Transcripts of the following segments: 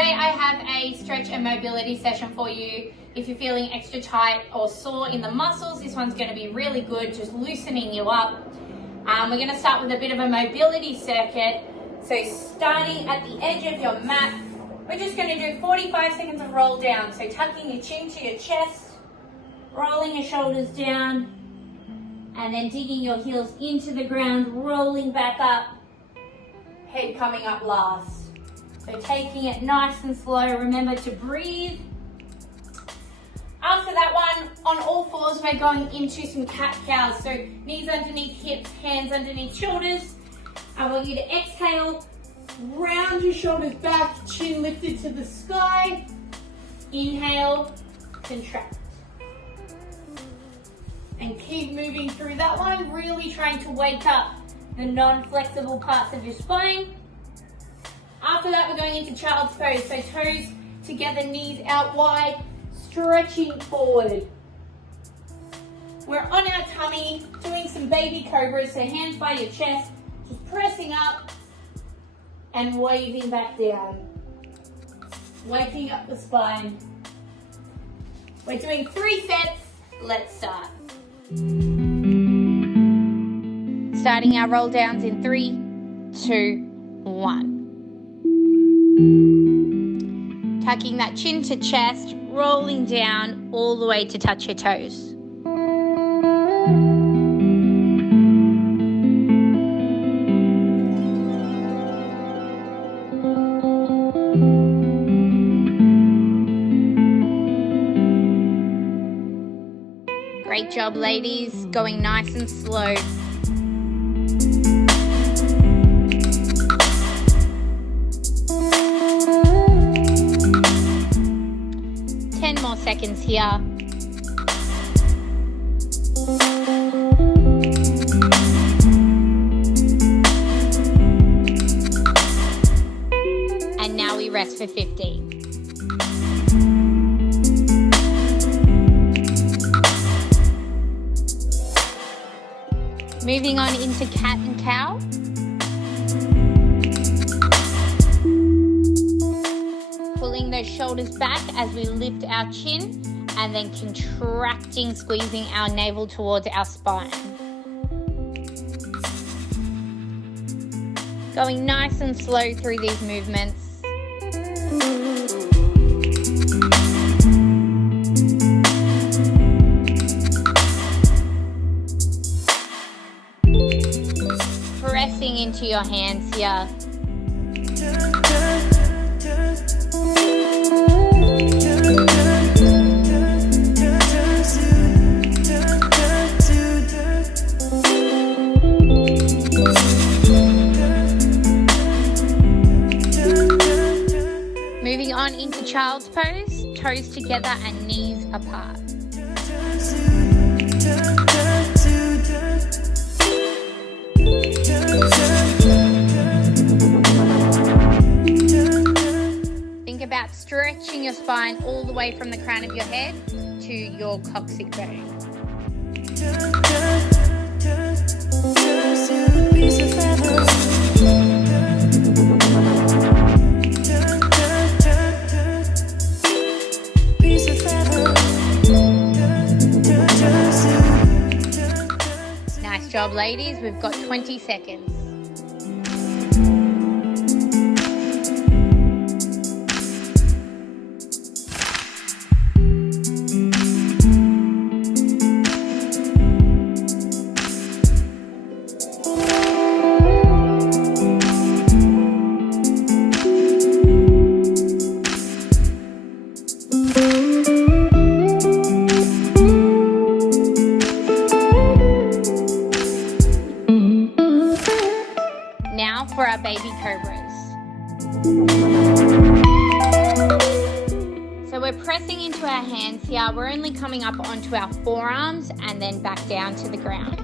Today I have a stretch and mobility session for you. If you're feeling extra tight or sore in the muscles, this one's going to be really good, just loosening you up. We're going to start with a bit of a mobility circuit. So starting at the edge of your mat, we're just going to do 45 seconds of roll down. So tucking your chin to your chest, rolling your shoulders down, and then digging your heels into the ground, rolling back up, head coming up last. So taking it nice and slow, remember to breathe. After that one, on all fours, we're going into some cat-cows. So knees underneath hips, hands underneath shoulders. I want you to exhale, round your shoulders back, chin lifted to the sky. Inhale, contract. And keep moving through that one, really trying to wake up the non-flexible parts of your spine. After that, we're going into child's pose. So toes together, knees out wide, stretching forward. We're on our tummy, doing some baby cobras. So hands by your chest, just pressing up and waving back down. Waking up the spine. We're doing 3 sets. Let's start. Starting our roll downs in 3, 2, 1. Tucking that chin to chest, rolling down all the way to touch your toes. Great job, ladies. Going nice and slow. More seconds here. And now we rest for 15. Moving on into cat and cow. Pulling those shoulders back as we lift our chin and then contracting, squeezing our navel towards our spine. Going nice and slow through these movements. Pressing into your hands here. Moving on into child's pose, toes together and knees apart. Think about stretching your spine all the way from the crown of your head to your coccyx bone. Nice job, ladies. We've got 20 seconds. Now for our baby cobras. So we're pressing into our hands here. We're only coming up onto our forearms and then back down to the ground.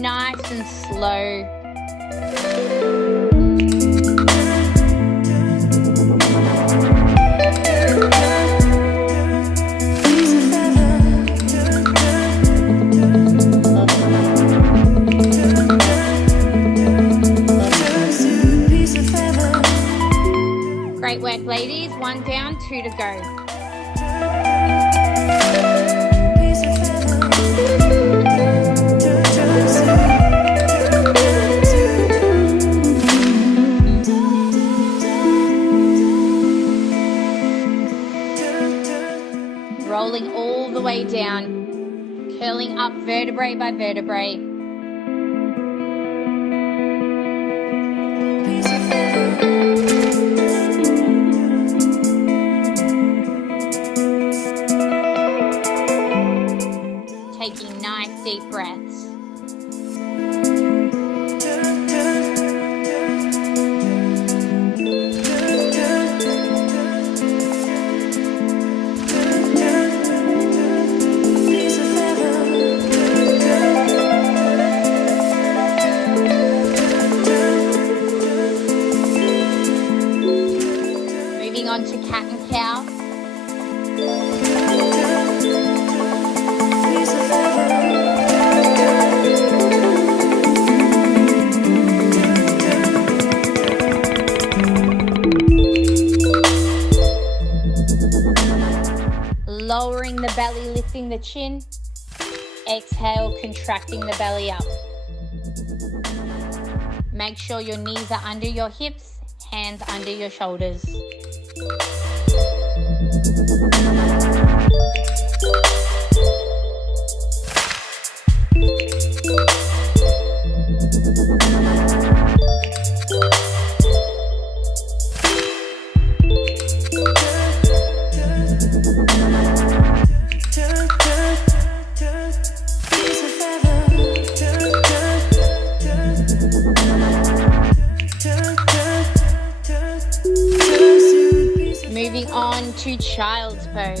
Nice and slow. Great work, ladies. 1 down, 2 to go. Rolling all the way down, curling up vertebrae by vertebrae. Taking nice deep breaths. Moving on to cat and cow. Lowering the belly, lifting the chin. Exhale, contracting the belly up. Make sure your knees are under your hips, hands under your shoulders. Moving on to child's pose.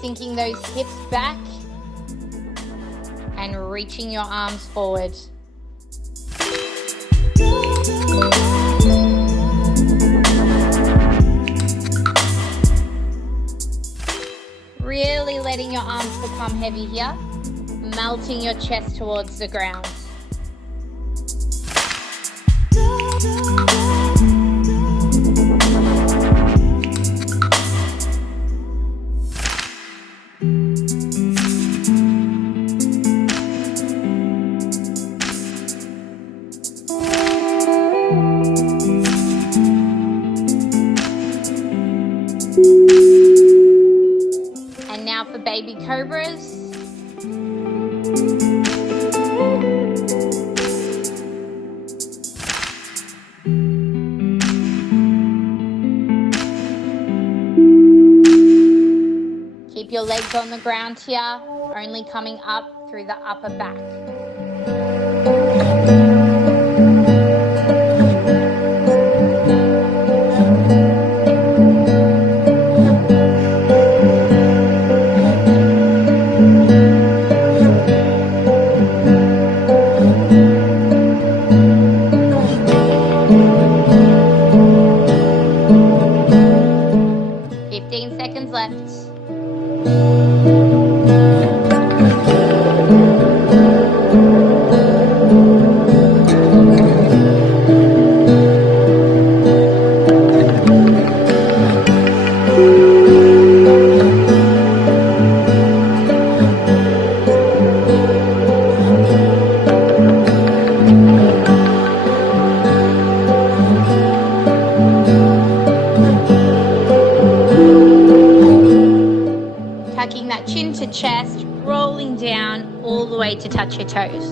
Sinking those hips back and reaching your arms forward. Really letting your arms become heavy here, melting your chest towards the ground. And now for baby cobras. Keep your legs on the ground here, only coming up through the upper back. Tucking that chin to chest, rolling down all the way to touch your toes.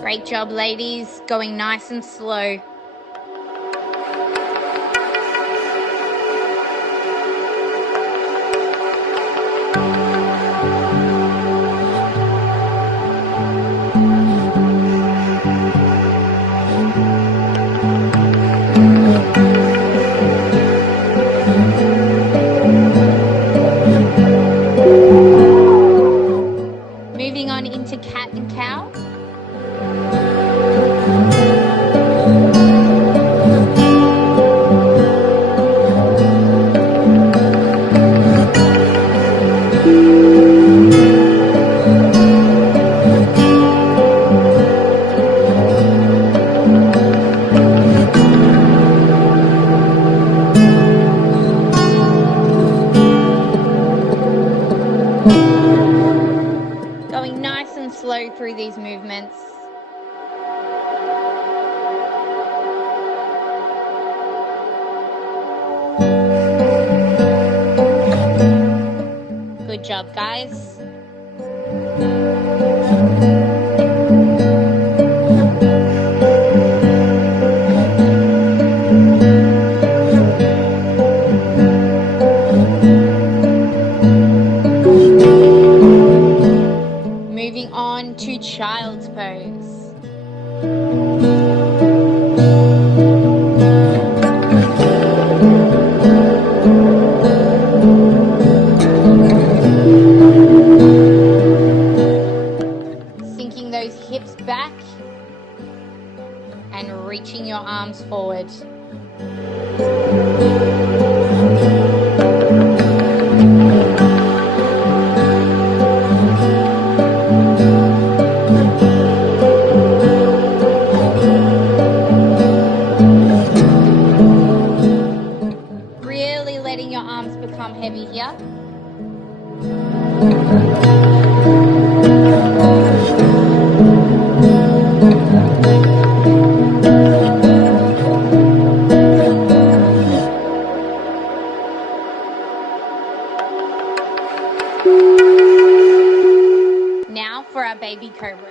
Great job, ladies. Going nice and slow. Going nice and slow through these movements. Good job, guys. Moving on to child's pose. Sinking those hips back and reaching your arms forward. Really letting your arms become heavy here. Now for our baby cobras.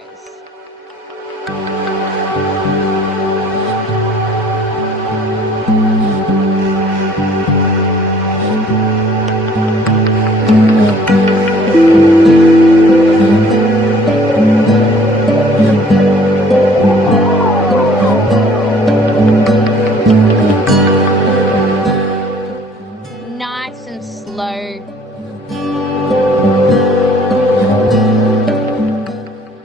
Nice and slow.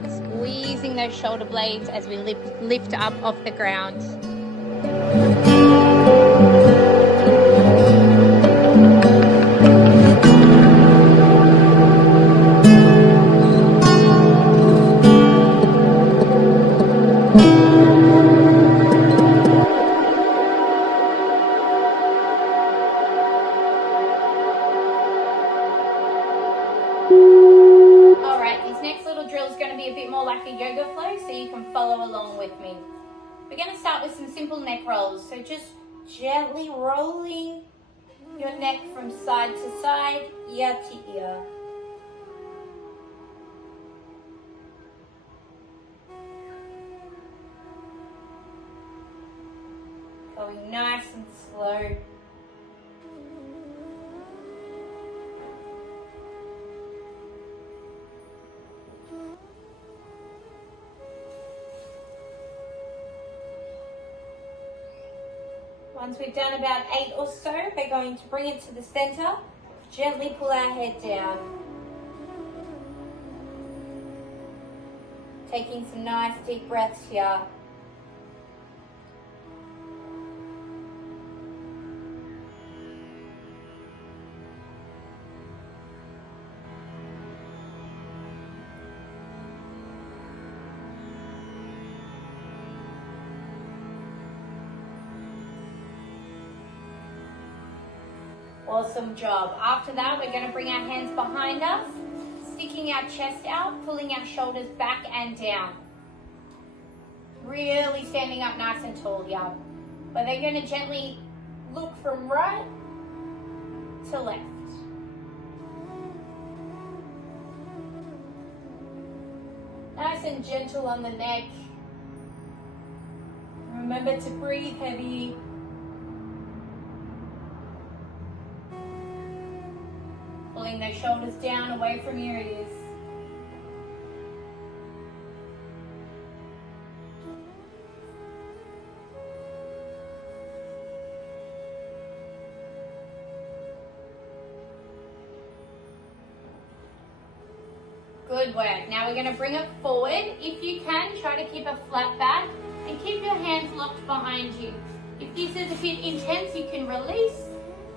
Squeezing those shoulder blades as we lift up off the ground. Alright, this next little drill is going to be a bit more like a yoga flow, so you can follow along with me. We're going to start with some simple neck rolls, so just gently rolling your neck from side to side, ear to ear. Going nice and slow. Once we've done about 8 or so, we're going to bring it to the center. Gently pull our head down. Taking some nice deep breaths here. Awesome job. After that, we're going to bring our hands behind us, sticking our chest out, pulling our shoulders back and down. Really standing up nice and tall here. But they're going to gently look from right to left. Nice and gentle on the neck. Remember to breathe heavy. Pulling those shoulders down away from your ears. Good work. Now we're going to bring it forward. If you can, try to keep a flat back and keep your hands locked behind you. If this is a bit intense, you can release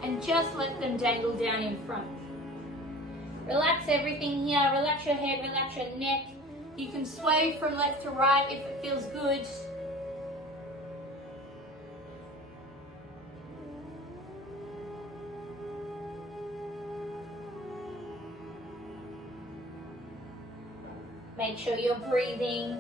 and just let them dangle down in front. Relax everything here. Relax your head, relax your neck. You can sway from left to right if it feels good. Make sure you're breathing.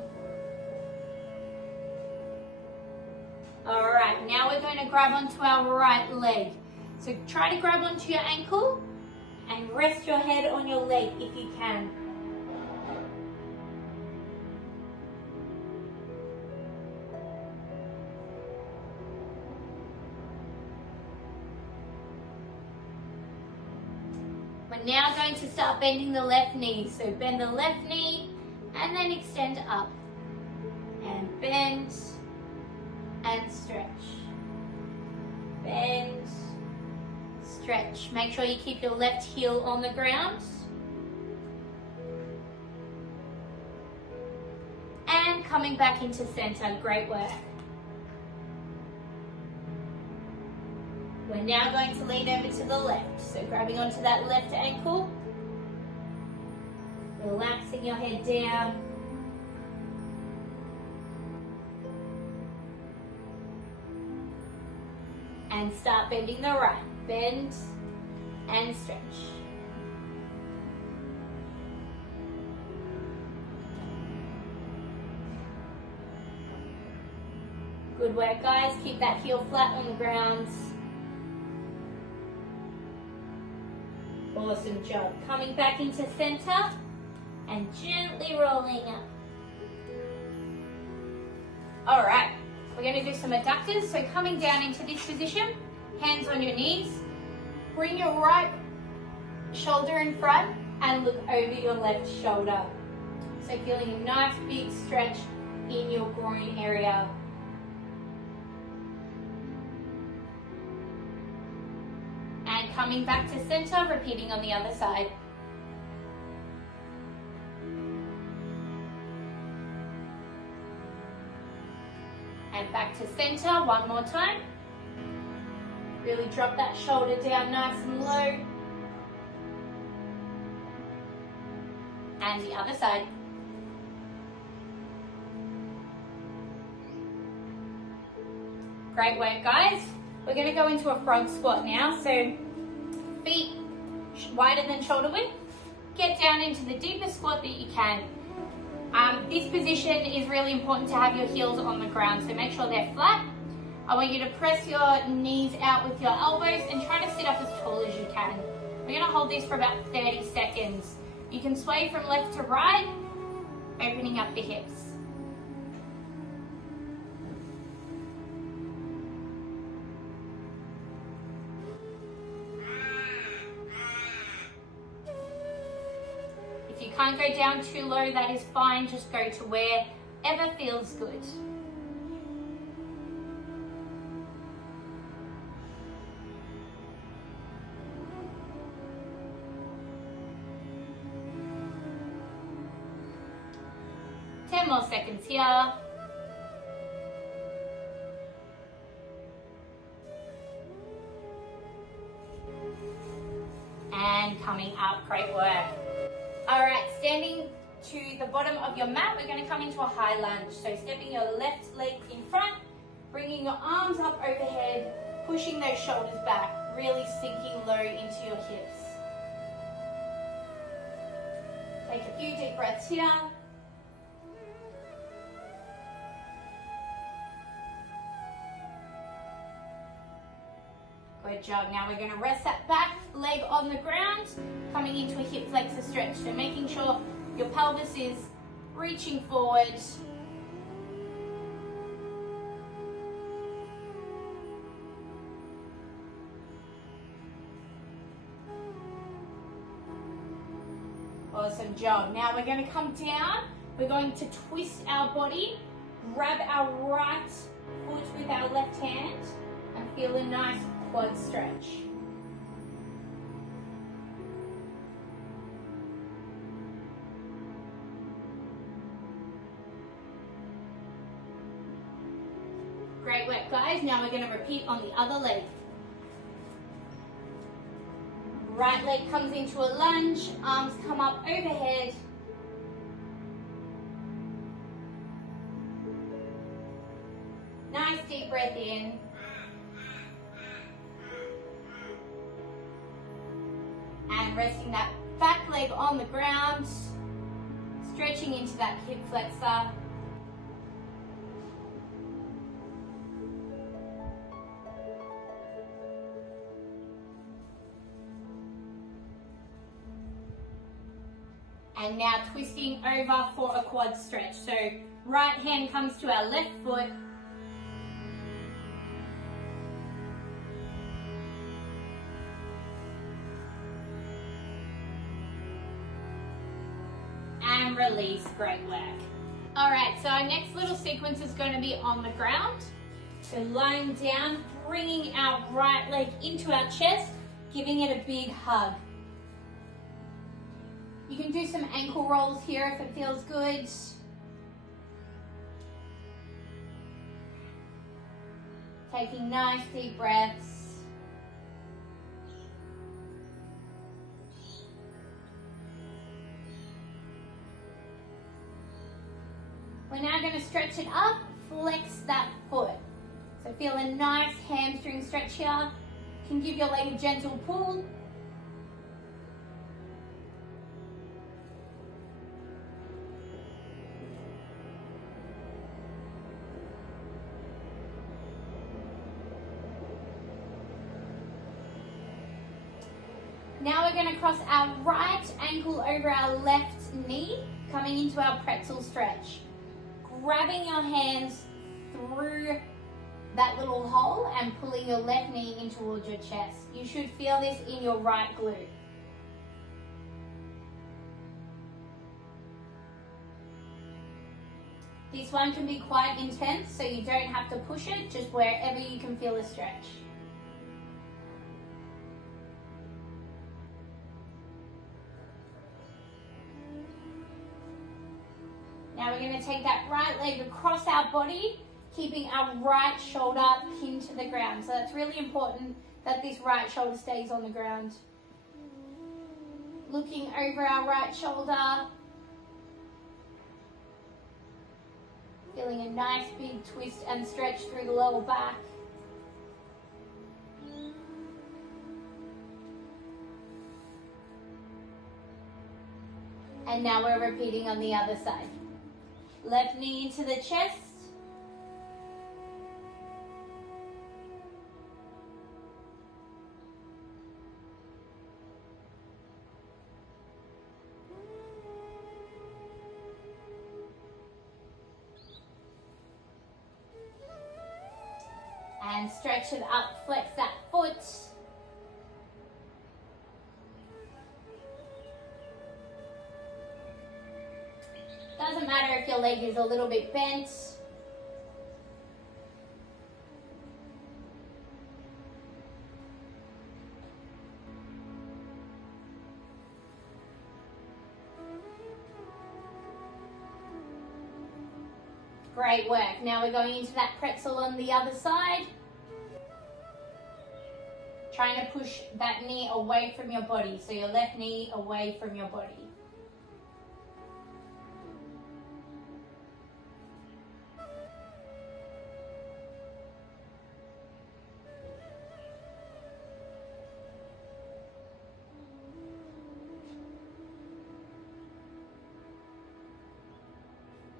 All right, now we're going to grab onto our right leg. So try to grab onto your ankle and rest your head on your leg if you can. We're now going to start bending the left knee. So bend the left knee and then extend up. And bend and stretch. Bend, stretch. Make sure you keep your left heel on the ground. And coming back into center. Great work. We're now going to lean over to the left. So grabbing onto that left ankle, relaxing your head down. And start bending the right. Bend and stretch. Good work, guys. Keep that heel flat on the ground. Awesome job. Coming back into center and gently rolling up. All right, we're going to do some adductors. So coming down into this position, hands on your knees. Bring your right shoulder in front and look over your left shoulder. So feeling a nice big stretch in your groin area. And coming back to center, repeating on the other side. And back to center, one more time. Really drop that shoulder down nice and low. And the other side. Great work, guys. We're going to go into a frog squat now. So feet wider than shoulder width. Get down into the deepest squat that you can. This position is really important to have your heels on the ground, so make sure they're flat. I want you to press your knees out with your elbows and try to sit up as tall as you can. We're going to hold this for about 30 seconds. You can sway from left to right, opening up the hips. If you can't go down too low, that is fine. Just go to wherever feels good. More seconds here. And coming up, great work. All right, standing to the bottom of your mat, we're going to come into a high lunge. So stepping your left leg in front, bringing your arms up overhead, pushing those shoulders back, really sinking low into your hips. Take a few deep breaths here. Good job. Now we're going to rest that back leg on the ground, coming into a hip flexor stretch. So making sure your pelvis is reaching forward. Awesome job. Now we're going to come down. We're going to twist our body, grab our right foot with our left hand, and feel a nice quad stretch. Great work, guys. Now we're going to repeat on the other leg. Right leg comes into a lunge, arms come up overhead. Nice deep breath in. And resting that back leg on the ground. Stretching into that hip flexor. And now twisting over for a quad stretch. So right hand comes to our left foot. And release, great work. All right, so our next little sequence is going to be on the ground. So lying down, bringing our right leg into our chest, giving it a big hug. You can do some ankle rolls here if it feels good. Taking nice deep breaths. We're now going to stretch it up, flex that foot. So feel a nice hamstring stretch here. You can give your leg a gentle pull. Now we're going to cross our right ankle over our left knee, coming into our pretzel stretch. Grabbing your hands through that little hole and pulling your left knee in towards your chest. You should feel this in your right glute. This one can be quite intense, so you don't have to push it, just wherever you can feel a stretch. Now we're going to take that right leg across our body, keeping our right shoulder pinned to the ground. So that's really important that this right shoulder stays on the ground. Looking over our right shoulder. Feeling a nice big twist and stretch through the lower back. And now we're repeating on the other side. Left knee into the chest. And stretch it up, flex that foot. Doesn't matter if your leg is a little bit bent. Great work. Now we're going into that pretzel on the other side. Trying to push that knee away from your body. So your left knee away from your body.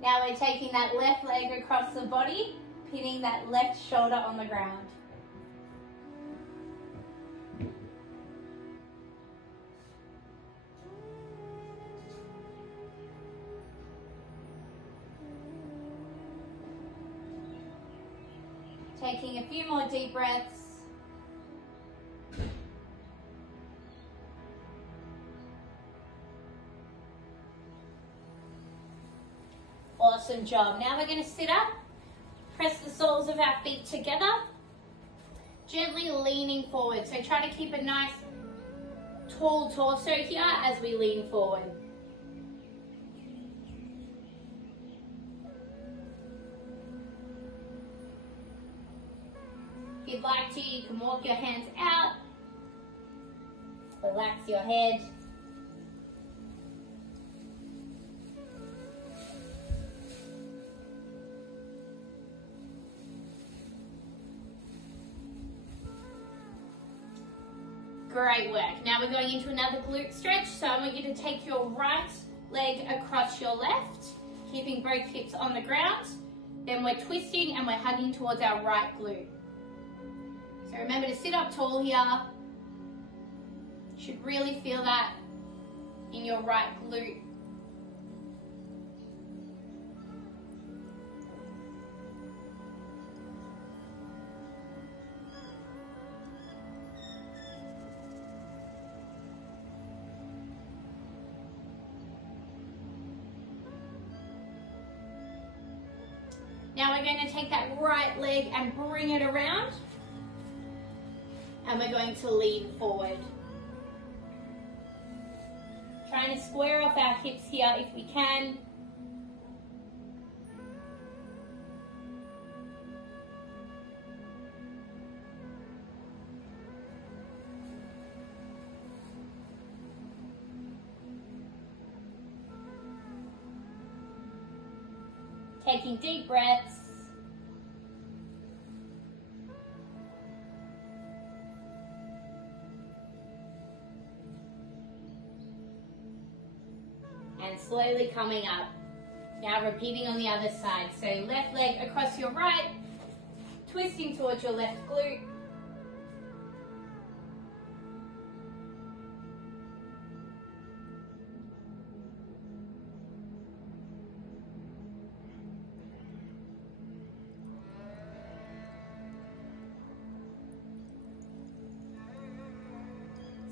Now we're taking that left leg across the body, pinning that left shoulder on the ground. Taking a few more deep breaths. Awesome job. Now we're going to sit up, press the soles of our feet together, gently leaning forward. So try to keep a nice tall torso here as we lean forward. If you'd like to, you can walk your hands out, relax your head. Great work. Now we're going into another glute stretch. So I want you to take your right leg across your left, keeping both hips on the ground. Then we're twisting and we're hugging towards our right glute. So remember to sit up tall here. You should really feel that in your right glute. Now we're going to take that right leg and bring it around. And we're going to lean forward. Trying to square off our hips here if we can. Taking deep breaths. And slowly coming up. Now repeating on the other side. So left leg across your right, twisting towards your left glute.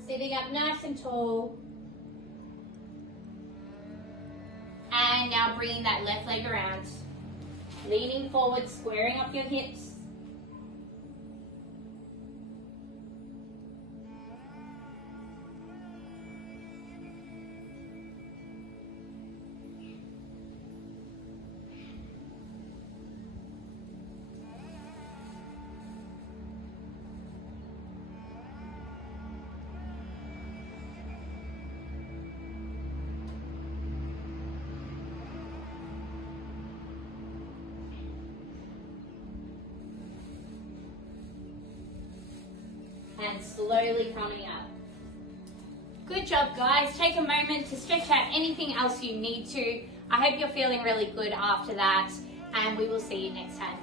Sitting up nice and tall. And now bringing that left leg around. Leaning forward, squaring up your hips. And slowly coming up. Good job, guys. Take a moment to stretch out anything else you need to. I hope you're feeling really good after that, and we will see you next time.